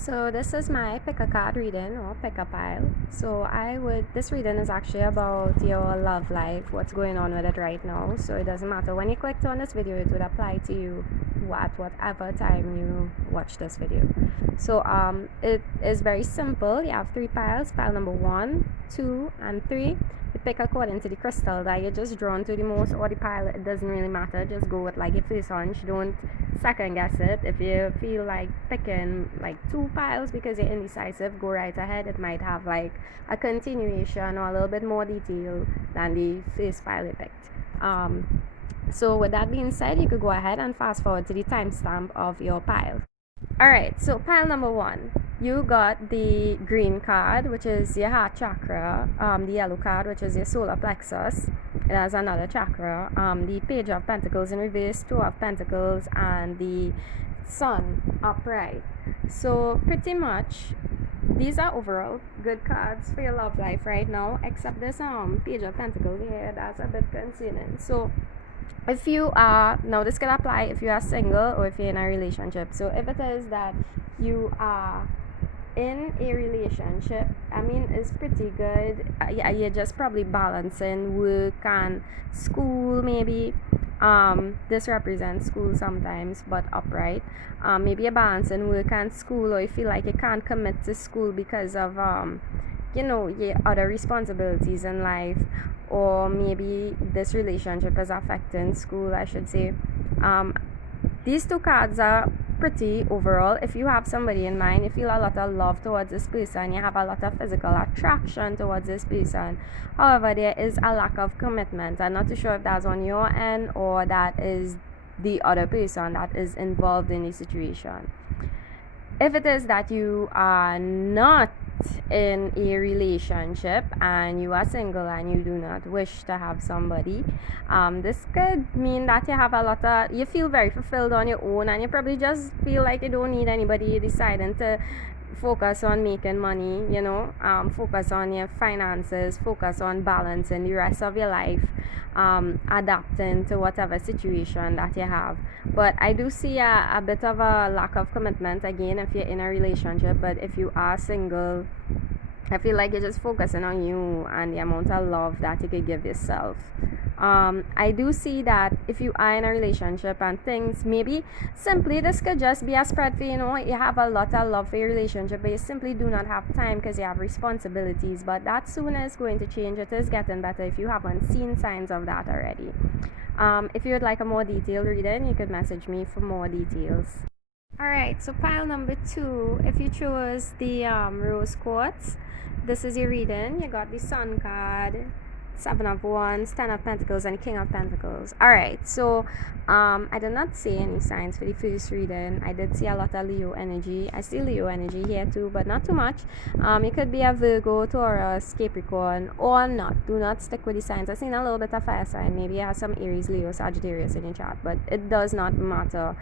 So this is my pick a card reading or pick a pile. So this reading is actually about your love life, what's going on with it right now. So it doesn't matter when you clicked on this video, it would apply to you at whatever time you watch this video. So it is very simple. You have 3 piles, pile number 1, 2 and 3. You pick according to the crystal that you're just drawn to the most, or the pile, it doesn't really matter. Just go with like your first hunch. Don't second guess it. If you feel like picking like 2 piles because you're indecisive, go right ahead. It might have like a continuation or a little bit more detail than the first pile you picked. So with that being said, you could go ahead and fast forward to the timestamp of your pile. Alright, so pile number 1, you got the green card, which is your heart chakra, the yellow card, which is your solar plexus. It has another chakra, the page of pentacles in reverse, 2 of pentacles, and the sun upright. So pretty much these are overall good cards for your love life right now, except this page of pentacles here, that's a bit concerning. So if you are, now this can apply if you are single or if you're in a relationship. So if it is that you are in a relationship, I mean, it's pretty good. You're just probably balancing work and school maybe. This represents school sometimes, but upright. Maybe you're balancing work and school, or you feel like you can't commit to school because of your other responsibilities in life, or maybe this relationship is affecting school, I should say. These 2 cards are pretty overall. If you have somebody in mind, you feel a lot of love towards this person, you have a lot of physical attraction towards this person. However, there is a lack of commitment. I'm not too sure if that's on your end or that is the other person that is involved in the situation. If it is that you are not in a relationship and you are single and you do not wish to have somebody, this could mean that you feel very fulfilled on your own, and you probably just feel like you don't need anybody. You're deciding to focus on making money, focus on your finances, focus on balancing the rest of your life, adapting to whatever situation that you have. But I do see a bit of a lack of commitment again if you're in a relationship. But if you are single, I feel like you're just focusing on you and the amount of love that you could give yourself. I do see that if you are in a relationship and things, maybe simply this could just be a spread for, you have a lot of love for your relationship, but you simply do not have time because you have responsibilities. But that soon is going to change. It is getting better if you haven't seen signs of that already. If you would like a more detailed reading, you could message me for more details. Alright, so pile number 2, if you chose the rose quartz, this is your reading. You got the sun card, 7 of Wands, 10 of Pentacles, and King of Pentacles. Alright, so I did not see any signs for the first reading. I did see a lot of Leo energy. I see Leo energy here too, but not too much. It could be a Virgo, Taurus, Capricorn, or not. Do not stick with the signs. I've seen a little bit of fire sign. Maybe you have some Aries, Leo, Sagittarius in your chart, but it does not matter.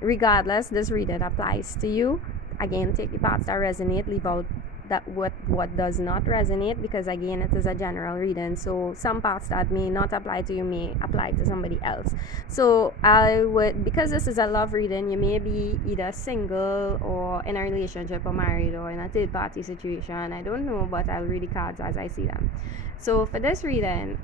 Regardless, this reading applies to you. Again, take the parts that resonate, leave out that what does not resonate, because again, it is a general reading, so some parts that may not apply to you may apply to somebody else. So because this is a love reading, you may be either single or in a relationship or married or in a third party situation. I don't know, but I'll read the cards as I see them. So for this reading,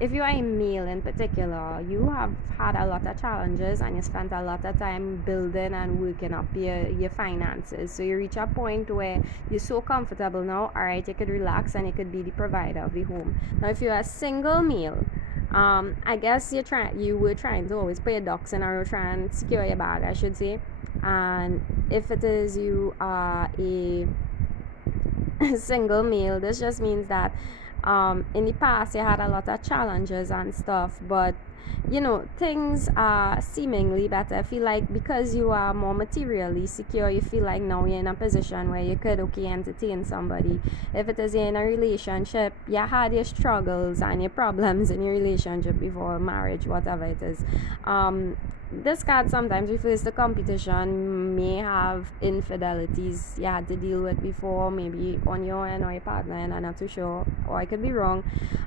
if you are a male in particular, you have had a lot of challenges and you spent a lot of time building and working up your finances. So you reach a point where you're so comfortable now, alright, you could relax and you could be the provider of the home. Now if you're a single male, I guess you were trying to always put your ducks in a row, try and secure your bag, I should say. And if it is you are a single male, this just means that in the past you had a lot of challenges and stuff, but things are seemingly better. I feel like because you are more materially secure, you feel like now you're in a position where you could entertain somebody. If it is you're in a relationship, you had your struggles and your problems in your relationship before marriage, whatever it is. this card sometimes refers to competition, may have infidelities you had to deal with before, maybe on your end or your partner, and I'm not too sure, or I could be wrong.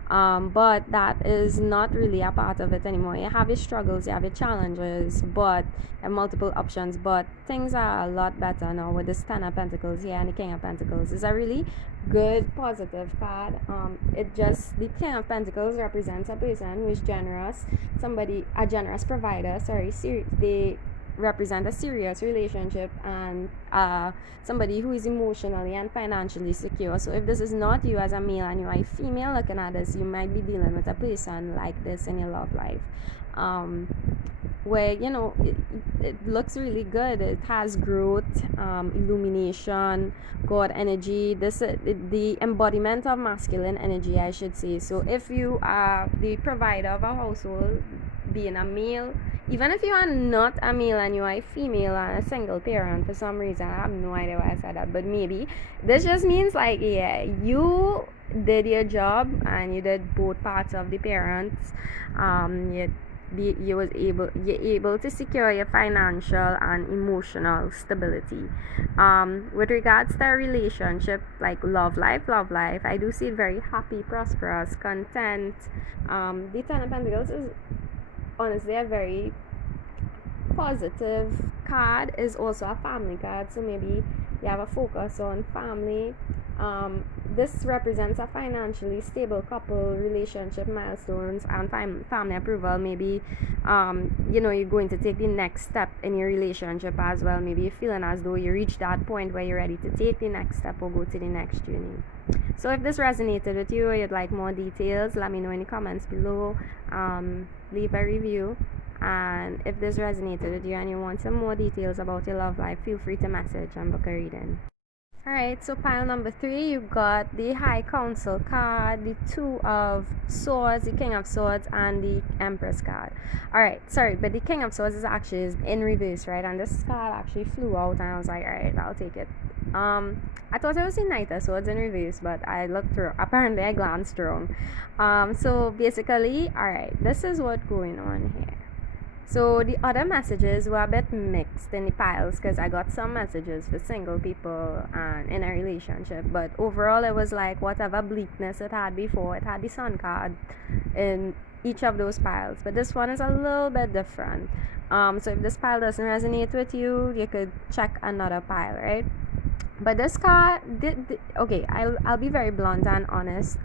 But that is not really a part of it anymore. You have your struggles, you have your challenges, but and multiple options, but things are a lot better now with this Ten of Pentacles here and the King of Pentacles. It's a really good positive card. The King of Pentacles represents a person who is generous, a generous provider. They represent a serious relationship, and somebody who is emotionally and financially secure. So if this is not you as a male and you are a female looking at this, you might be dealing with a person like this in your love life. Where it looks really good. It has growth, illumination, God energy. The embodiment of masculine energy, I should say. So if you are the provider of a household, being a male, even if you are not a male and you are a female and a single parent for some reason, I have no idea why I said that, but maybe this just means like, yeah, you did your job and you did both parts of the parents. You're able to secure your financial and emotional stability. With regards to a relationship, like love life, I do see it very happy, prosperous, content. The Ten of Pentacles is honestly a very positive card. Is also a family card, so maybe you have a focus on family. This represents a financially stable couple, relationship milestones, and family approval. Maybe you're going to take the next step in your relationship as well. Maybe you're feeling as though you reached that point where you're ready to take the next step or go to the next journey. So if this resonated with you or you'd like more details, let me know in the comments below. Leave a review. And if this resonated with you and you want some more details about your love life, feel free to message and book a reading. Alright, so pile number 3, you got the High Council card, the Two of Swords, the King of Swords, and the Empress card. Alright, sorry, but the King of Swords is actually in reverse, right? And this card actually flew out and I was like, alright, I'll take it. I thought I was in Knight of Swords in reverse, but I looked through. Apparently, I glanced wrong. So basically, alright, this is what's going on here. So the other messages were a bit mixed in the piles because I got some messages for single people and in a relationship, but overall it was like whatever bleakness it had before, it had the Sun card in each of those piles, but this one is a little bit different. So if this pile doesn't resonate with you, you could check another pile, right? But this card okay, I'll be very blunt and honest.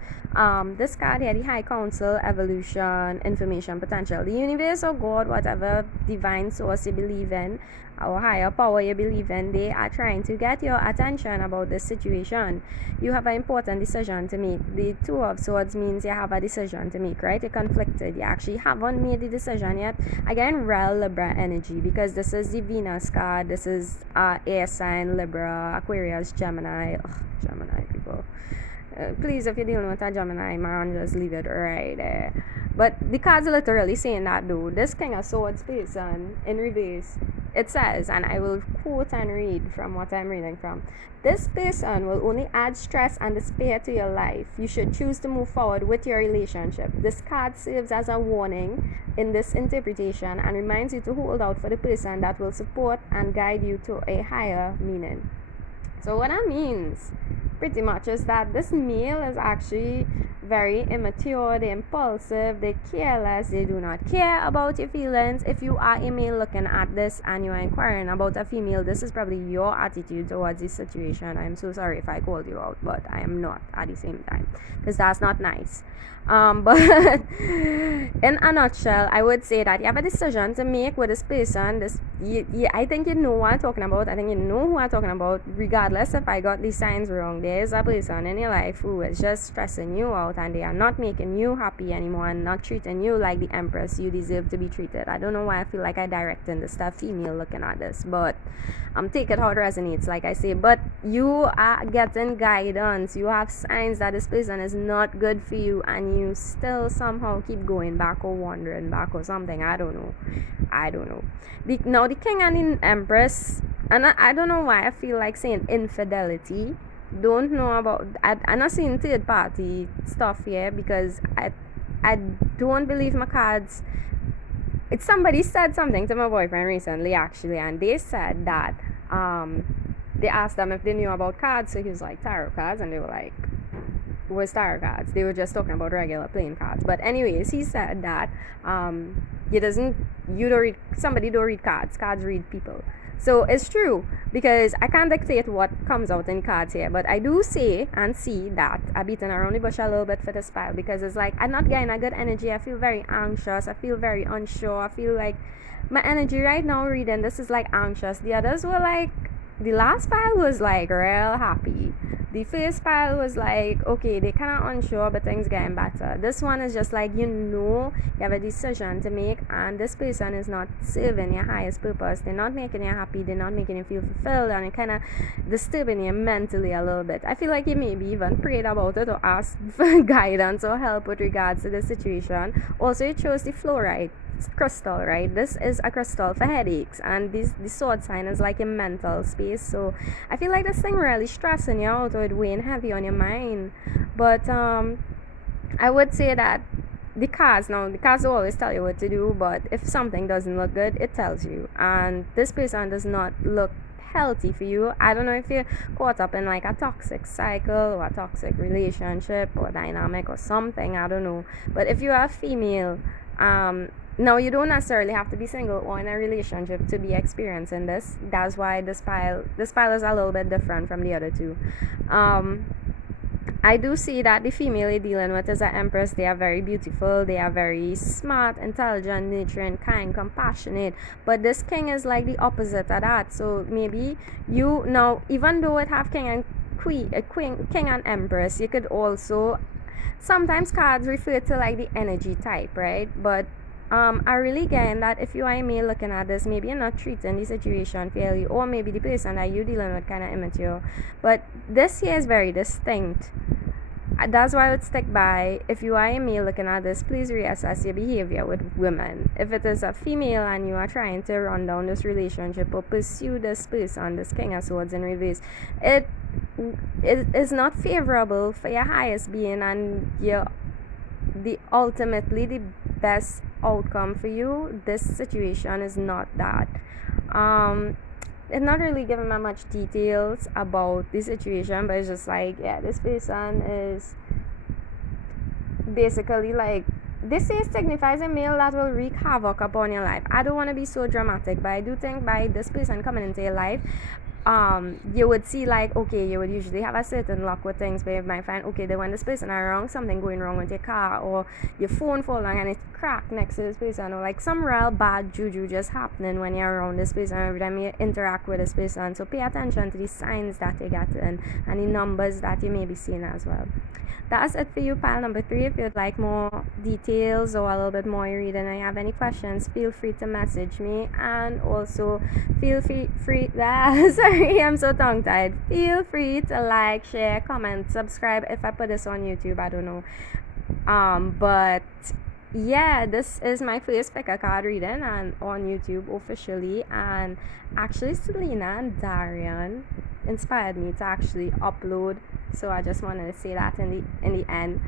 This card here, the High Council, evolution, information, potential, the universe or God, whatever divine source you believe in or higher power you believe in, they are trying to get your attention about this situation. You have an important decision to make. The Two of Swords means you have a decision to make, right? You're conflicted. You actually haven't made the decision yet. Again, real Libra energy, because this is the Venus card. This is air sign, Libra, Aquarius, Gemini. Gemini people. Please, if you're dealing with a Gemini man, just leave it right there. But the cards are literally saying that though. This King of Swords person in reverse, it says, and I will quote and read from what I'm reading from, this person will only add stress and despair to your life. You should choose to move forward with your relationship. This card serves as a warning in this interpretation and reminds you to hold out for the person that will support and guide you to a higher meaning. So what that means pretty much is that this male is actually very immature, they're impulsive, they're careless, they do not care about your feelings. If you are a male looking at this and you are inquiring about a female, this is probably your attitude towards this situation. I'm so sorry if I called you out, but I am not at the same time, because that's not nice. But in a nutshell, I would say that you have a decision to make with this person. I think you know what I'm talking about. I think you know who I'm talking about. Regardless if I got these signs wrong, there is a person in your life who is just stressing you out and they are not making you happy anymore and not treating you like the Empress you deserve to be treated. I don't know why I feel like I directing this stuff female looking at this, but take it how it resonates, like I say. But you are getting guidance. You have signs that this person is not good for you, and you still somehow keep going back or wandering back or something. I don't know. Now the King and the Empress, and I don't know why I feel like saying infidelity. Don't know about. I'm not saying third party stuff here because I don't believe my cards somebody said something to my boyfriend recently actually, and they said that they asked them if they knew about cards. So he was like, tarot cards, and they were like, was tarot cards. They were just talking about regular playing cards. But anyways, he said that he doesn't you don't read somebody don't read cards. Cards read people. So it's true, because I can't dictate what comes out in cards here, but I do say and see that I'm beating around the bush a little bit for this pile, because it's like I'm not getting a good energy. I feel very anxious. I feel very unsure. I feel like my energy right now reading this is like anxious. The others were like, the last pile was like real happy. The first pile was like, okay, they kind of unsure, but things getting better. This one is just like, you have a decision to make, and this person is not serving your highest purpose. They're not making you happy. They're not making you feel fulfilled, and it kind of disturbing you mentally a little bit. I feel like you maybe even prayed about it or asked for guidance or help with regards to the situation. Also, it shows the fluoride crystal, right? This is a crystal for headaches, and the sword sign is like a mental space. So I feel like this thing really stressing you out, or it weighing heavy on your mind. But I would say that the cards will always tell you what to do, but if something doesn't look good, it tells you, and this person does not look healthy for you. I don't know if you're caught up in like a toxic cycle or a toxic relationship or dynamic or something, I don't know. But if you are a female, now you don't necessarily have to be single or in a relationship to be experiencing this. That's why this pile is a little bit different from the other two. I do see that the female you're dealing with is an empress. They are very beautiful. They are very smart, intelligent, nurturing, kind, compassionate. But this king is like the opposite of that. So maybe you now, even though it have king and queen, king and empress, you could also, sometimes cards refer to like the energy type, right? But I really getting that if you are a male looking at this, maybe you're not treating the situation fairly, or maybe the person that you're dealing with kind of immature. But this here is very distinct. That's why I would stick by, if you are a male looking at this, please reassess your behavior with women. If it is a female and you are trying to run down this relationship or pursue this person, this king of swords in reverse, it is not favorable for your highest being and ultimately the best outcome for you. This situation is not that. It's not really giving me much details about the situation, but it's just like, yeah, this person is basically like, this is signifies a male that will wreak havoc upon your life. I don't want to be so dramatic, but I do think by this person coming into your life, you would see like, okay, you would usually have a certain luck with things, but you might find, okay, that when this person are wrong, something going wrong with your car, or your phone fall down and it cracked next to this person, or like some real bad juju just happening when you're around this person every time you interact with this person. So pay attention to the signs that you get in and the numbers that you may be seeing as well. That's it for you, pile number 3. If you'd like more details or a little bit more reading and you have any questions, feel free to message me, and also feel free sorry, I'm so tongue tied. Feel free to like, share, comment, subscribe if I put this on YouTube. I don't know. But yeah, this is my first PickACard reading and on YouTube officially, and actually Selena and Darian inspired me to actually upload, so I just wanted to say that in the end.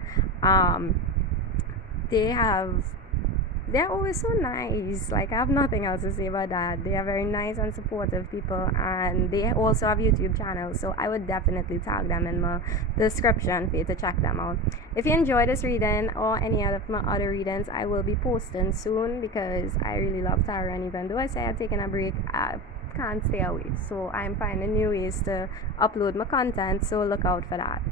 They're always so nice. Like, I have nothing else to say about that. They are very nice and supportive people, and they also have YouTube channels, so I would definitely tag them in my description for you to check them out. If you enjoyed this reading or any of my other readings, I will be posting soon, because I really love tarot, and even though I say I'm taking a break, I can't stay away. So I'm finding new ways to upload my content, so look out for that.